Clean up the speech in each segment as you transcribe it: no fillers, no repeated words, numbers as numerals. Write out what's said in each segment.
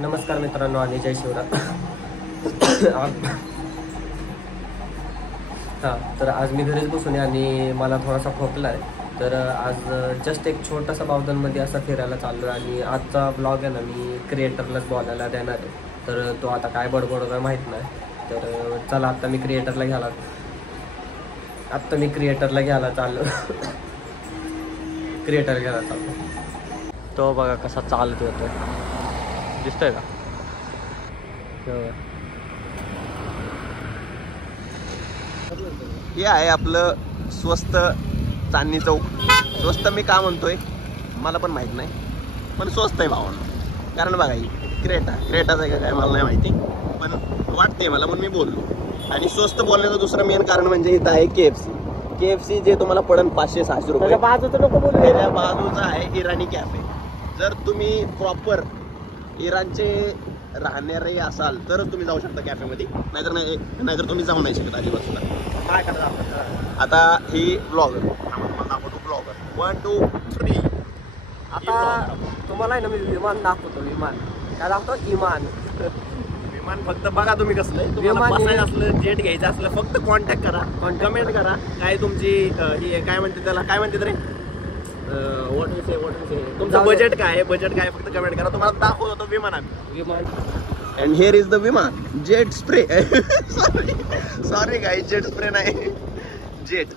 नमस्कार मित्रांनो आणि जय शिवराय. हां, तर आज मी घरीच बसून आहे आणि मला थोडासा खोकला आहे. तर आज जस्ट एक छोटासा बावधनमध्ये असा फिरायला चाललो आहे आणि आजचा ब्लॉग आहे ना मी क्रिएटरलाच बोलायला देणार आहे. तर तो आता काय बडबड काय माहीत नाही. तर चला आत्ता मी क्रिएटरला घ्यायला चाललो. क्रिएटर घ्यायला चाललो. तो बघा कसा चालत होतो, दिसतोय का? हे आहे आपलं स्वस्त चांदणी चौक. स्वस्त मी का म्हणतोय मला पण माहित नाही, पण स्वस्त आहे भावांनो. कारण बघा ही क्रेटाच आहे का काय मला नाही माहिती, पण वाटते मला म्हणून मी बोललो. आणि स्वस्त बोलण्याचं दुसरं मेन कारण म्हणजे इथं आहे KFC जे तुम्हाला पडन 500-600 रुपये. त्याच्या बाजूचा आहे इराणी कॅफे. जर तुम्ही प्रॉपर इराणचे राहणारे असाल तर तुम्ही जाऊ शकता कॅफेमध्ये, नाहीतर तुम्ही जाऊ नाही शकत अजिबात सुद्धा. आता ही ब्लॉगर दाखवतो. ब्लॉगर 1 2 3. आता तुम्हाला आहे ना मी विमान दाखवतो. काय दाखवतो? विमान फक्त बघा तुम्ही कसलं आहे. तुम्हाला बसायचं असलं, जेट घ्यायचं असलं, फक्त कॉन्टॅक्ट करा, कमेंट करा. काय तुमची ही काय म्हणते त्याला, काय म्हणते रे, व्हॉट विषय तुमचं बजेट काय आहे, फक्त कमेंट करा. तुम्हाला दाखवतो विमान. अँड हिअर इज द विमान जेट स्प्रे. सॉरी गाईस, जेट स्प्रे नाही, जेट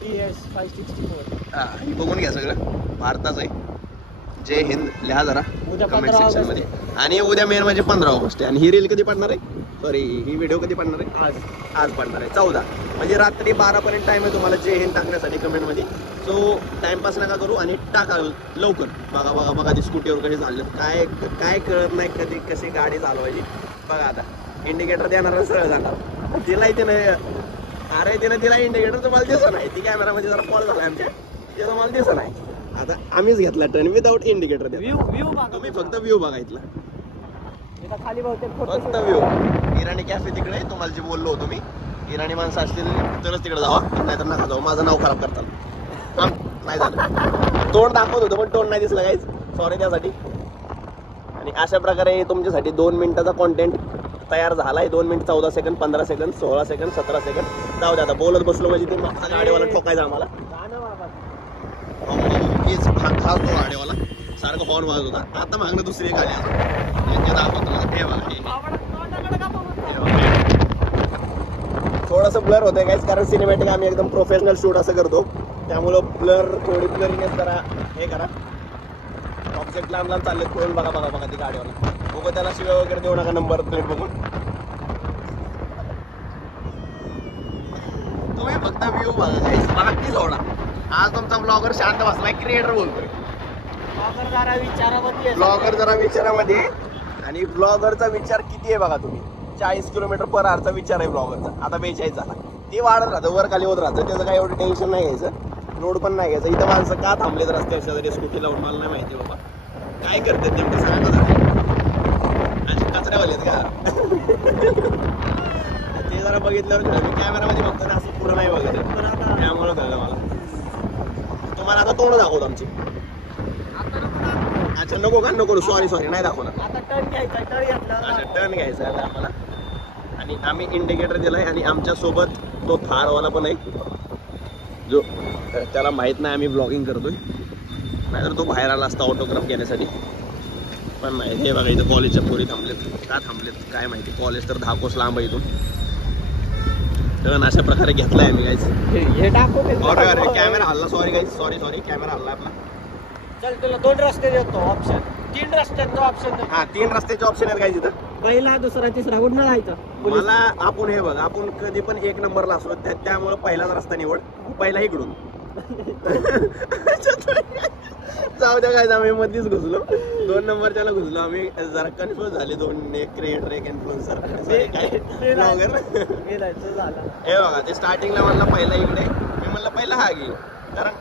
PS564. हे बघून घ्या, सगळं भारताचं आहे. जय हिंद लिहा जरा कमेंट सेक्शन मध्ये. आणि उद्या मेन म्हणजे 15 ऑगस्ट आहे. आणि ही रील कधी पडणार आहे, सॉरी ही व्हिडिओ कधी पडणार आहे, आज पडणार आहे 14. म्हणजे रात्री 12 पर्यंत टाइम आहे तुम्हाला जय हिंद टाकण्यासाठी कमेंट मध्ये. सो टाइमपास नका करू आणि टाका लवकर. बघा ती स्कूटीवर कशी चाललं, काय कळत नाही कधी कशी गाडी चालवायची. बघा आता इंडिकेटर देणार सरळ जाणार. तिला इंडिकेटर तुम्हाला दिसत नाही. ती कॅमेरामध्ये जरा फॉल झाला आमच्या, त्याचा मला दिसत नाही. आता आम्हीच घेतला टर्न विदाउट इंडिकेटर. तुम्ही फक्त व्ह्यू बघा इथला, खाली फक्त व्ह्यू. इराणी कॅफे तिकडे, तुम्हाला जे बोललो होतो मी. इराणी माणसं असतील तरच तिकडे जावा, नाहीतर नका जाऊ. माझं नाव खराब करतात. नाही झालं, तोंड दाखवत होतं पण तोंड नाही दिसलं काहीच, सॉरी त्यासाठी. आणि अशा प्रकारे तुमच्यासाठी 2 मिनिटाचा कॉन्टेंट तयार झालाय. 2 minute 14 second, 15 second, 16 second, 17 second. जाऊ दे आता, बोलत बसलो म्हणजे ते गाडीवाला ठोकायचा आम्हाला. हा तो गाडीवाला सारखं हॉर्न वाजत होता. आता मागणं दुसरी गाडी थोडंसं ब्लर होतंय काहीच, कारण सिनेमॅटिक आम्ही एकदम प्रोफेशनल शूट असं करतो. त्यामुळं थोडी ब्लरिंग जरा हे करा. ऑब्जेक्ट लांब चालले पळून बघा ती गाडीवाला. बघू त्याला शिव्या वगैरे देऊ नका, नंबर प्लेट बघून. तुम्ही फक्त व्ह्यू बघा, बाकी सोडा. आज तुमचा ब्लॉगर शांत बसलाय, क्रिएटर बोलतोय. ब्लॉगर जरा विचारामध्ये. आणि ब्लॉगरचा विचार किती आहे बघा तुम्ही. 40 km/h विचार आहे ब्लॉगरचा. आता 42 झाला. ते वाढत राहतं, वर खाली होत राहतं. त्याचं काही एवढं टेन्शन नाही घ्यायचं, लोड पण नाही घ्यायचं. इथं माणसं का थांबलेत रस्त्यावर शेजारी स्कूटी लावून मला नाही माहिती बाबा. काय करतात नेमकं सांगा. कचऱ्यावाले आहेत का? ते जरा बघितल्यावर कॅमेरामध्ये बघतो असं पुढं नाही वगैरे, त्यामुळं कळलं मला. तुम्हाला आता तोंड दाखवतो आमची. अच्छा नको सॉरी नाही दाखवणार. अच्छा टर्न घ्यायचा आता आम्हाला. आणि आम्ही इंडिकेटर दिलाय. आणि आमच्या सोबत तो थारवाला पण आहे, जो त्याला माहित नाही आम्ही ब्लॉगिंग करतोय. नाहीतर तो बाहेर आला असता ऑटोग्राफ घेण्यासाठी, पण नाही. हे बघा इथं कॉलेजच्या पोरी थांबलेत काय माहिती. कॉलेज तर 10 कोस लांब आहे इथून. टर्न अशा प्रकारे घेतलाय आम्ही गाईज. अरे कॅमेरा हल्ला, सॉरी गाईज, सॉरी कॅमेरा हल्ला आपला. चल तुला 2 रस्ते देतो ऑप्शन. 3 रस्त्यांचा ऑप्शन. हा 3 रस्त्याचे ऑप्शन आहेत काय तिथं. पहिला, दुसरा, तिसरा कुठं जायचं. मला आपण हे बघ, आपण कधी पण 1 नंबरला असलो, त्यामुळे पहिलाच रस्ता निवड. पहिला इकडून. जाऊ द्या काय, आम्ही मध्येच घुसलो. 2 नंबरच्याला घुसलो आम्ही. जरा कन्फ्युज झाले. 2 एक क्रिएटर एक इन्फ्लुएन्सर काय ब्लॉगर. हे बघा ते स्टार्टिंगला म्हणलं पहिला इकडे. मी म्हणलं पहिला हा घे, कारण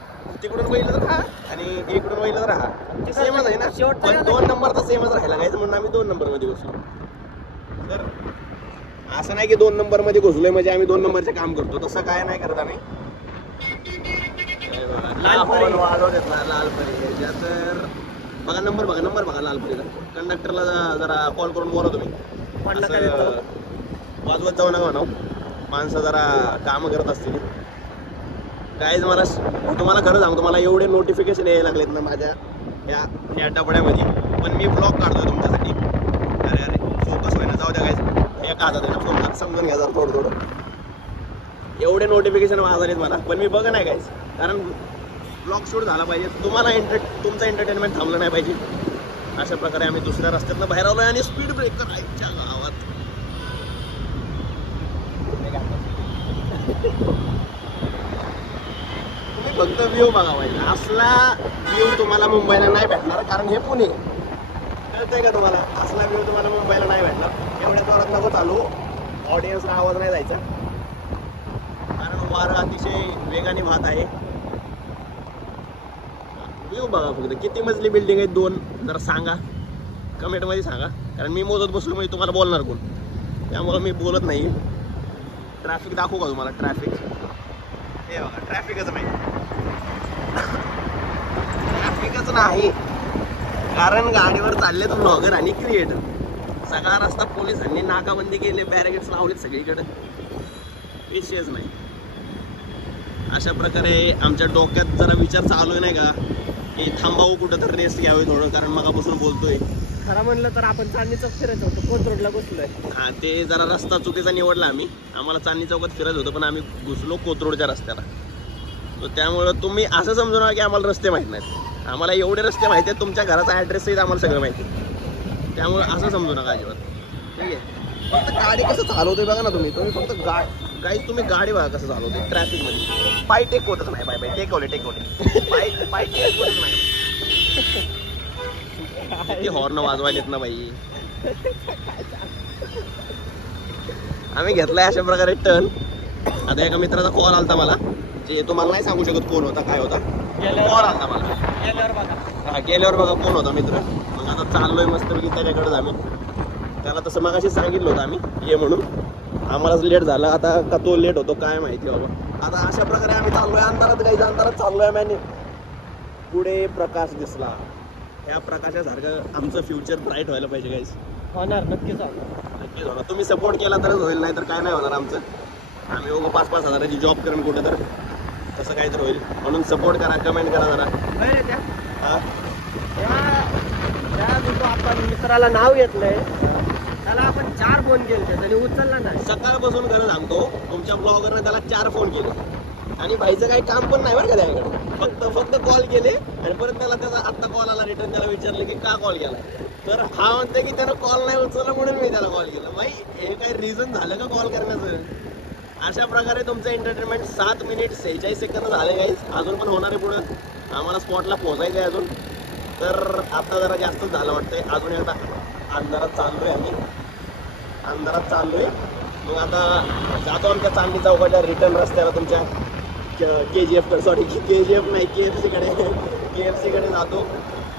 तिकडून वहिलं तर हा आणि इकडून वहिलं तर हा सेमच आहे ना. पण 2 नंबरचा सेमच राहिला काय, म्हणून आम्ही 2 नंबरमध्ये घुसलो. तर असं नाही की 2 नंबरमध्ये घुसलोय म्हणजे आम्ही 2 नंबरचे काम करतो, तसं काय नाही करत आम्ही. लाल परी वाजवत ना, लाल परी तर बघा नंबर बघा लालपरीचा. कंडक्टरला जरा कॉल करून बोला तुम्ही. वाजवत जाऊ नका म्हणा, माणसं जरा कामं करत असतील. गाईज मला तुम्हाला खरं सांगतो, मला एवढे नोटिफिकेशन यायला लागलेत ना माझ्या या डबड्यामध्ये, पण मी ब्लॉग काढतोय तुमच्यासाठी. अरे फोकस होईना, जाऊ द्या गाईज. एका हातात आहे ना फोन, समजून घ्या जरा थोडं. एवढे नोटिफिकेशन वाजलेत मला, पण मी बघा नाही गाईज, कारण ब्लॉग शूट झाला पाहिजे. तुम्हाला तुमचं एंटरटेनमेंट थांबलं नाही पाहिजे. अशा प्रकारे आम्ही दुसऱ्या रस्त्यातनं बाहेर आलोय आणि स्पीड ब्रेकर आईच्या गावात. तुम्ही फक्त व्ह्यू बघा पाहिजे. असला व्ह्यू तुम्हाला मुंबईला नाही भेटणार, कारण हे पुणे. कळतंय का तुम्हाला? असला व्ह्यू तुम्हाला मुंबईला नाही भेटणार. एवढ्या जोरात नको चालू, ऑडियन्सला आवाज नाही जायचा, कारण वारं अतिशय वेगाने वाहत आहे. व्ह्यू बघा फक्त. किती मजली बिल्डिंग आहे? 2. जरा सांगा कमेंटमध्ये सांगा, कारण मी मोजत बसलो म्हणजे तुम्हाला बोलणार कोण, त्यामुळं मी बोलत नाही. ट्रॅफिक दाखवू का तुम्हाला? ट्रॅफिक हे बघा, ट्रॅफिकच नाही, कारण गाडीवर चालले तर ब्लॉगर आणि क्रिएटर. सगळा रस्ता पोलिसांनी नाकाबंदी केले, बॅरिकेड्स लावलेत सगळीकडे, विषयच नाही. अशा प्रकारे आमच्या डोक्यात जरा विचार चालू आहे नाही का, की थांबावं कुठं तर रेस्ट घ्यावी थोडं, कारण मगापासून बोलतोय. खरं म्हणलं तर आपण चांदणी चौक फिरायचं होतं, कोथ रोडला बसलोय. हा, ते जरा रस्ता चुकीचा निवडला आम्ही. आम्हाला चांदणी चौकात फिरायचं होतं, पण आम्ही घुसलो कोथ रोडच्या रस्त्याला. तर त्यामुळं तुम्ही असं समजू नका की आम्हाला रस्ते माहीत नाहीत. आम्हाला एवढे रस्ते माहिती आहेत, तुमच्या घराचा ॲड्रेस सहित आम्हाला सगळं माहिती आहे. त्यामुळं असं समजू नका अजिबात, ठीक आहे. फक्त गाडी कसं चालवतोय बघा ना तुम्ही फक्त तुम्ही गाडी बघा कसं चालवते ट्रॅफिकमध्ये. पाय टेक होतच नाही, बाय टेकवले पाय टेक होतच नाही. किती हॉर्न वाजवायलेत ना बाई. आम्ही घेतलाय अशा प्रकारे टर्न. आता एका मित्राचा कॉल आलता मला, जे तुम्हाला नाही सांगू शकत कोण होता काय होता. कॉल आलता मला, गेल्यावर बघा कोण होता मित्र. मग आता चाललोय मस्तपैकी त्याच्याकडेच आम्ही. त्याला तसं मग अशी सांगितलं होतं आम्ही ये म्हणून. आम्हालाच लेट झाला, आता का तो लेट होतो काय माहिती बाबा. आता अशा प्रकारे आम्ही चाललोय अंधारात, काही अंधारात चाललोय आम्ही. पुढे प्रकाश दिसला. या प्रकाशासारखं आमचं फ्युचर ब्राईट व्हायला पाहिजे गाईस. होणार, नक्कीच होणार. तुम्ही सपोर्ट केला तरच होईल, नाही तर काय नाही होणार आमचं. आम्ही 5-5 हजाराची जॉब करून कुठं तर तसं काही तर होईल. म्हणून सपोर्ट करा, कमेंट करा जरा. आपण मित्राला नाव घेतलंय, त्याला आपण 4 फोन केले आणि उचलला नाही. सकाळपासून खरं सांगतो, तुमच्या ब्लॉगरने त्याला 4 फोन केले आणि भाईचं काही काम पण नाही बरं का त्याच्याकडे. फक्त कॉल केले आणि परत त्याचा आत्ता कॉल आला रिटर्न. त्याला विचारलं की का कॉल केला, तर हा म्हणते की त्यानं कॉल नाही उचलला म्हणून मी त्याला कॉल केला. भाई हे काही रिझन झालं का कॉल करण्याचं? अशा प्रकारे तुमचं एंटरटेनमेंट 7 मिनिट 46 सेकंद झाले गाईज. अजून पण होणार आहे पुढं. आम्हाला स्पॉटला पोहोचायचं आहे अजून. तर आता जरा जास्तच झालं वाटतंय. अजून एकदा अंधारात चाललोय आम्ही, अंधारात चाललोय. मग आता जातो आमच्या चांदणी चौकाच्या रिटर्न रस्त्याला, तुमच्या KGF नाही KFC कडे जातो.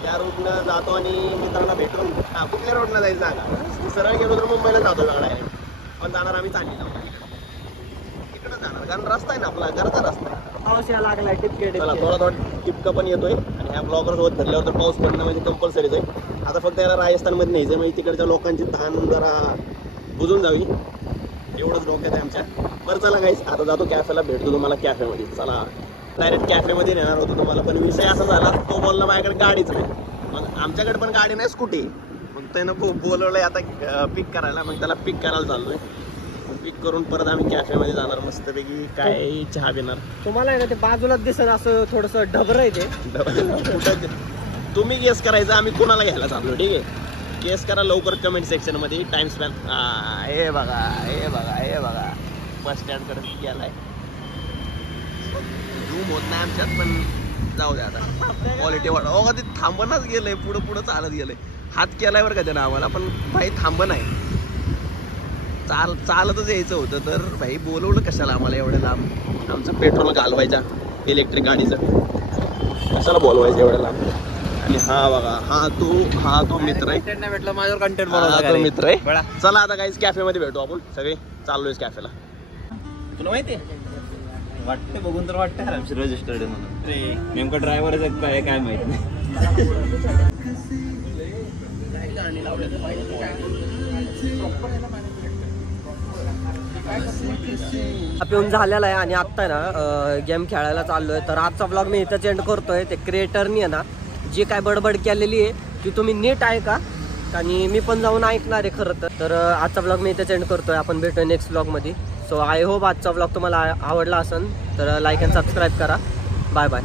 त्या रूटनं जातो आणि मित्रांना भेटून कुठल्या रोडनं जायचं सांगा. सरळ गेलो तर मुंबईला जातो डायरेक्ट, पण जाणार आम्ही चांदणी चौकात. इकडं जाणार कारण रस्ता आहे ना आपला, घरचा रस्ता आहे. पाऊस यायला लागलाय, थोडा टिपका पण येतोय. आणि ह्या ब्लॉगर सोबत धरल्यावर तर पाऊस पडणं म्हणजे कंपल्सरीच आहे. आता फक्त याला राजस्थानमध्ये न्यायचं, म्हणजे तिकडच्या लोकांची तहान जरा बुजून जावी, एवढंच डोक्यात आहे आमच्या. बरं चला गाईस, आता जातो कॅफेला, भेटतो तुम्हाला कॅफेमध्ये. चला, डायरेक्ट कॅफेमध्ये नेणार होतो तुम्हाला, पण विषय असा झाला, तो बोलला माझ्याकडे गाडीच नाही. मग आमच्याकडे पण गाडी नाही, स्कूटी. मग त्यानं खूप बोलवलंय आता पिक करायला. मग त्याला पिक करायला चाललोय. पिक करून परत आम्ही कॅफेमध्ये जाणार मस्तपैकी. काय चहा पिणार. तुम्हाला आहे ना ते बाजूलाच दिसत असं थोडंसं ढबर आहे ते. तुम्ही गेस करायचं आम्ही कोणाला घ्यायला चाललो, ठीक आहे. गेस करा लवकर कमेंट सेक्शनमध्ये. टाइम स्पॅन हे बघा बस स्टँडकडे गेलाय. रूम होत नाही आमच्यात, पण जाऊ द्या आता. क्वालिटी वाढ ते थांबणच गेलंय, पुढं चालत गेलंय. हात केलाय बरं का त्यानं आम्हाला, पण भाई थांब नाही. चालतच यायचं होतं, तर भाई बोलवलं कशाला आम्हाला एवढ्या लांब. आमचं पेट्रोल घालवायचा इलेक्ट्रिक गाडीचं, कशाला बोलवायचं एवढ्या लांब. आणि हा बघा, हा तो मित्र आहे. भेटला माझ्यावर कंटेंट तो मित्र आहे. चला आता काहीच कॅफेमध्ये भेटू आपण सगळे. चाललोय कॅफेला. तुला माहिती आहे वाटतं बघून तर वाटतं रजिस्टर्ड म्हणून. नेमकं ड्रायव्हरच काय माहित नाही. पिऊन झालेला आहे आणि आत्ता ना गेम खेळायला चाललोय. तर आजचा ब्लॉग मी इथंच एंड करतोय. ते क्रिएटरनी आहे ना जी काय बडबड केलेली आहे ती तुम्ही नीट ऐका आणि मी पण जाऊन ऐकणार आहे खरं तर आजचा ब्लॉग मी इथंच एंड करतोय. आपण भेटूया नेक्स्ट ब्लॉगमध्ये. सो आय होप आजचा ब्लॉग तुम्हाला आवडला असेल तर लाईक अँड सबस्क्राईब करा. Bye bye.